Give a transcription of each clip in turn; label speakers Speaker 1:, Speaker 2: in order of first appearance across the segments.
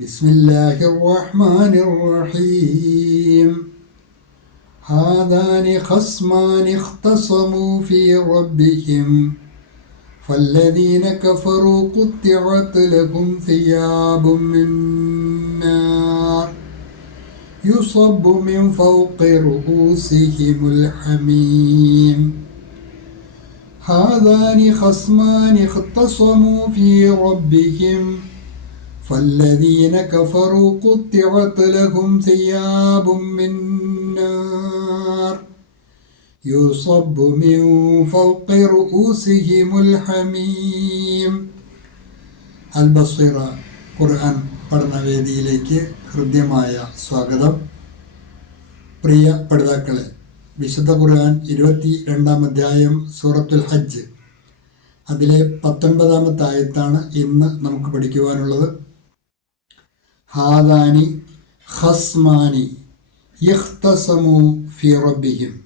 Speaker 1: بسم الله الرحمن الرحيم. هذان خصمان اختصموا في ربهم فالذين كفروا قطعت لهم ثياب من نار يصب من فوق رؤوسهم الحميم. هذان خصمان اختصموا في ربهم فالذين كفروا قطعت لهم ثياب من نار يصب من فوق رؤوسهم الحميم البصيرة ഖുർആൻ പഠനവേദിയിലേക്ക് ഹൃദ്യമായ സ്വാഗതം പ്രിയ പഠിതാക്കളെ വിശുദ്ധ ഖുർആൻ ഇരുപത്തി രണ്ടാം അധ്യായം സൂറത്തുൽ ഹജ്ജ് അതിലെ പത്തൊൻപതാമത്തെ ആയത്താണ് ഇന്ന് നമുക്ക് പഠിക്കുവാനുള്ളത് ഹാദാനി ഖസ്മാനി യഖ്തസമു ഫീ റബ്ബിഹിം.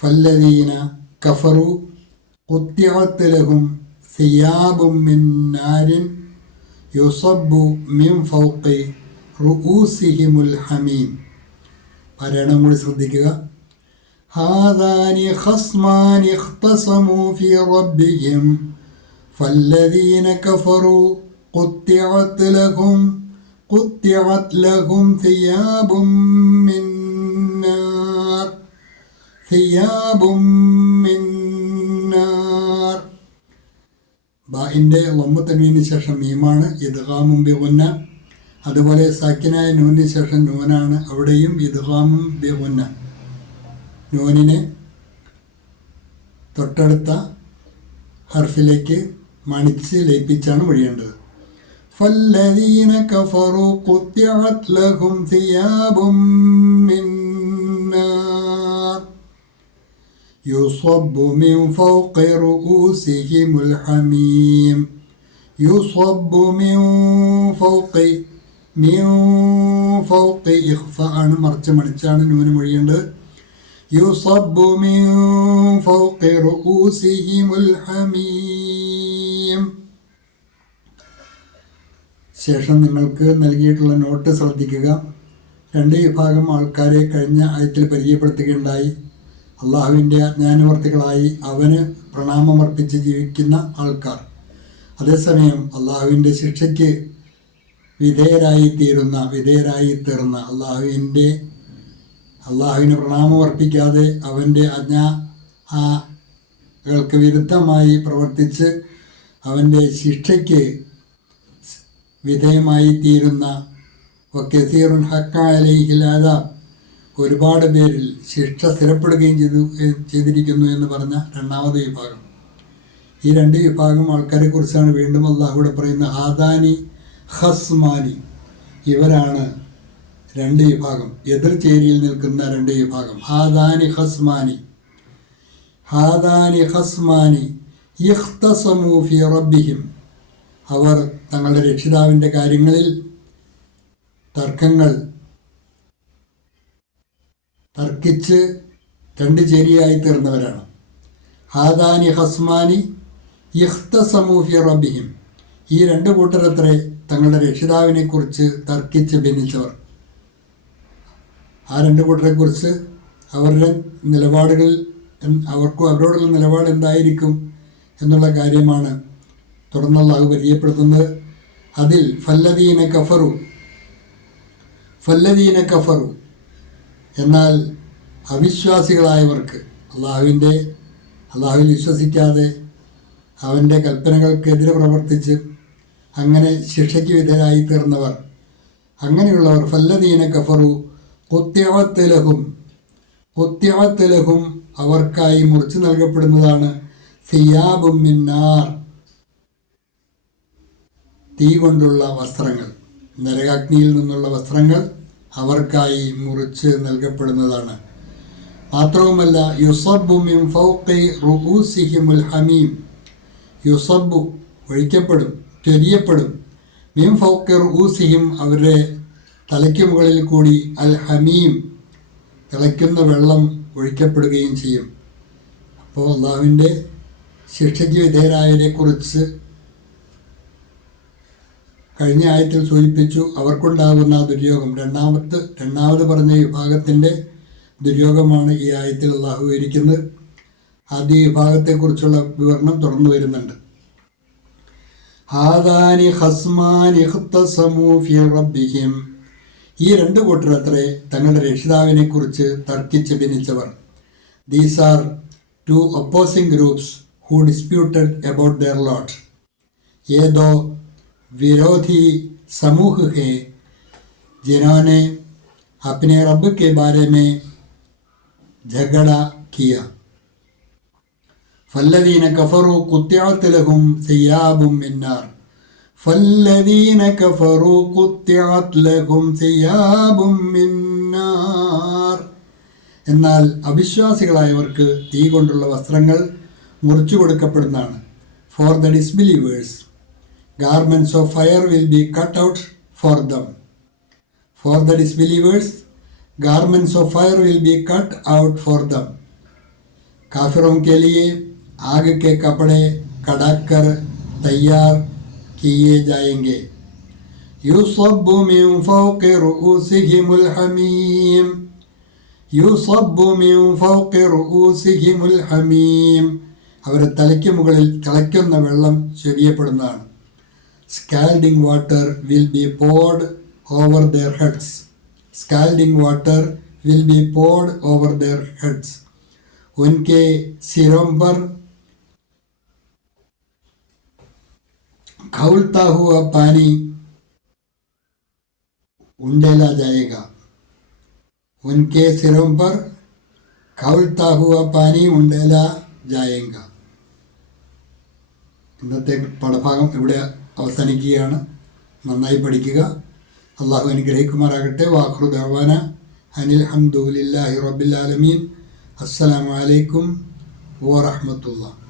Speaker 1: ഫല്ലദീന കഫറു കുത്തിയത്ത് ലഹും സിയാബും മിൻ നാരിൻ യുസബ്ബു മിൻ ഫൗഖി റുഊസിഹിമുൽ ഹമീം. പറയണം കൂടി ശ്രദ്ധിക്കുക. ഹാദാനി ഖസ്മാനി ഇഖ്തസമു ഫീ റബ്ബിഹിം. فالذين كفروا قطعت لهم قطعت لهم ثياب من نار ثياب من نار ബാഇൻ്റെ ലൊമ്പത്തന്മീന് ശേഷം മീമാണ് ഇദ്ഗാമും ബിഗുന്ന അതുപോലെ സാക്കിനായ നൂനിന് ശേഷം നൂനാണ് അവിടെയും ഇദ്ഗാമും ബിഗുന്ന നൂനിനെ തൊട്ടടുത്ത ഹർഫിലേക്ക് മണിച്ച് ലയിപ്പിച്ചാണ് ഒഴിയേണ്ടത് فالذين كفروا قطعت لهم ثياب من نار يصب من فوق رؤوسهم الحميم يصب من فوق من فوق إخفاء ആണ് മറിച്ച് മണിച്ചാണ് നൂന് മൊഴിയേണ്ടത് يصب من فوق رؤوسهم الحميم ശേഷം നിങ്ങൾക്ക് നൽകിയിട്ടുള്ള നോട്ട് ശ്രദ്ധിക്കുക രണ്ട് വിഭാഗം ആൾക്കാരെ കഴിഞ്ഞ ആയത്തിൽ പരിചയപ്പെടുത്തുകയുണ്ടായി അള്ളാഹുവിൻ്റെ അജ്ഞാനവർത്തികളായി അവന് പ്രണാമമർപ്പിച്ച് ജീവിക്കുന്ന ആൾക്കാർ അതേസമയം അള്ളാഹുവിൻ്റെ ശിക്ഷയ്ക്ക് വിധേയരായി തീരുന്ന വിധേയരായി തീർന്ന അള്ളാഹുവിൻ്റെ അള്ളാഹുവിന് പ്രണാമമർപ്പിക്കാതെ അവന്റെ അജ്ഞകൾക്ക് വിരുദ്ധമായി പ്രവർത്തിച്ച് അവന്റെ ശിക്ഷയ്ക്ക് വിധേയമായി തീരുന്ന വക്കസീറുൻ ഹക്കാലയില്ലാത ഒരുപാട് പേരിൽ ശിക്ഷ സ്ഥിരപ്പെടുകയും ചെയ്തു ചെയ്തിരിക്കുന്നു എന്ന് പറഞ്ഞ രണ്ടാമത് വിഭാഗം. ഈ രണ്ട് വിഭാഗം ആൾക്കാരെ കുറിച്ചാണ് വീണ്ടും അള്ളാഹുവിടെ പറയുന്ന ഹാദാനി ഹസ്മാനി. ഇവരാണ് രണ്ട് വിഭാഗം. എതിർചേരിയിൽ നിൽക്കുന്ന രണ്ട് വിഭാഗം. ഹാദാനി ഹസ്മാനി ഹാദാനി ഹസ്മാനി ഇഖ്തസമു ഫി റബ്ബിഹിം. അവർ തങ്ങളുടെ രക്ഷിതാവിന്റെ കാര്യങ്ങളിൽ തർക്കങ്ങൾ തർക്കിച്ച് രണ്ട് ചേരിയായി തീർന്നവരാണ്. ഹാദാനി ഹസ്മാനി ഇഖ്തസമു ഫി റബ്ബിഹിം. ഈ രണ്ട് കൂട്ടരത്രേ തങ്ങളുടെ രക്ഷിതാവിനെക്കുറിച്ച് തർക്കിച്ച് ഭിന്നിച്ചവർ. ആ രണ്ട് കൂട്ടരെക്കുറിച്ച് അവരുടെ നിലപാടുകൾ അവർക്കും അവരോടുള്ള നിലപാട് എന്തായിരിക്കും എന്നുള്ള കാര്യമാണ് തുടർന്ന് അള്ളാഹു പരിചയപ്പെടുത്തുന്നത്. അതിൽ ഫല്ലദീന കഫറു ഫല്ലദീന കഫറു എന്നാൽ അവിശ്വാസികളായവർക്ക് അള്ളാഹുവിന്റെ അള്ളാഹുവിൽ വിശ്വസിക്കാതെ അവന്റെ കൽപ്പനകൾക്കെതിരെ പ്രവർത്തിച്ച് അങ്ങനെ ശിക്ഷയ്ക്ക് വിധേയരായി തീർന്നവർ അങ്ങനെയുള്ളവർ ഫല്ലദീന കഫറു കുത്യവത്തലഹും കുത്യവത്തിലഹും അവർക്കായി മുറിച്ചു നൽകപ്പെടുന്നതാണ്. സിയാബും മിന്നാർ. തീ കൊണ്ടുള്ള വസ്ത്രങ്ങൾ നരകാഗ്നിയിൽ നിന്നുള്ള വസ്ത്രങ്ങൾ അവർക്കായി മുറിച്ച് നൽകപ്പെടുന്നതാണ്. മാത്രവുമല്ല യുസബു മിൻ ഫൗഖി റുഹൂസിഹിമുൽ ഹമീം. യുസബു ഒഴിക്കപ്പെടും ചൊരിയപ്പെടും മിൻ ഫൗഖി റുഊസിഹിം അവരുടെ തലയ്ക്ക് മുകളിൽ കൂടി അൽ ഹമീം തിളയ്ക്കുന്ന വെള്ളം ഒഴിക്കപ്പെടുകയും ചെയ്യും. അപ്പോൾ അള്ളാഹുവിന്റെ ശിക്ഷയ്ക്ക് വിധേയരായവരെക്കുറിച്ച് കഴിഞ്ഞ ആയത്തിൽ സൂചിപ്പിച്ചു അവർക്കുണ്ടാകുന്ന ദുര്യോഗം. രണ്ടാമത്തെ രണ്ടാമത് പറഞ്ഞ വിഭാഗത്തിന്റെ ദുര്യോഗമാണ് ഈ ആയത്തിൽ അള്ളാഹു ഇരിക്കുന്നത് ആദ്യ വിഭാഗത്തെക്കുറിച്ചുള്ള വിവരണം തുടർന്നു വരുന്നുണ്ട്. ഹാദാനി ഹസ്മാനി ഇഖ്തസമൂ ഫി ഈ രണ്ട് കൂട്ടർ അത്രേ തങ്ങളുടെ രക്ഷിതാവിനെ കുറിച്ച് തർക്കിച്ച് ഭിന്നിച്ചവർ these are two opposing groups who disputed about their lot ये दो विरोधी समूह है जिन्होंने अपने रब के बारे में झगड़ा किया फल्लदीन कफरू कुत्यात लहुम सियाबुम मिन्नार फल्लदीन कफरू कुत्यात लहुम സിയാബും മിന്നാർ എന്നാൽ അവിശ്വാസികളായവർക്ക് തീ കൊണ്ടുള്ള വസ്ത്രങ്ങൾ മുറിച്ചു കൊടുക്കപ്പെടുന്നതാണ് for the disbelievers garments of fire will be cut out for them. For the disbelievers, garments of fire will be cut out for them. काफिरों के लिए आग के कपड़े कड़ाकर तैयार किए जाएंगे युसब मिन फौक रुऊसिहिमुल हमीम യുസബ്ബു മിൻ ഫൗഖി റൂസിഹിമുൽ ഹമീം അവരുടെ തലയ്ക്ക് മുകളിൽ തിളയ്ക്കുന്ന വെള്ളം ചൊരിയപ്പെടുന്നതാണ് scalding water will be poured over their heads. Scalding water will be poured over their heads. उनके सिरों खौलता हुआ पानी उंडेला जाएगा उनके सिरों पर खौलता हुआ पानी उंडेला जाएगा ഇന്നത്തെ പാഠഭാഗം ഇവിടെ അവസാനിക്കുകയാണ് നന്നായി പഠിക്കുക അള്ളാഹു അനുഗ്രഹിക്കുമാറാകട്ടെ വാഹ്റു ദവാന അനിൽ ഹംദുലില്ലാഹി റബ്ബിൽ ആലമീൻ അസ്സലാമു അലൈക്കും വറഹ്മത്തുള്ളാഹി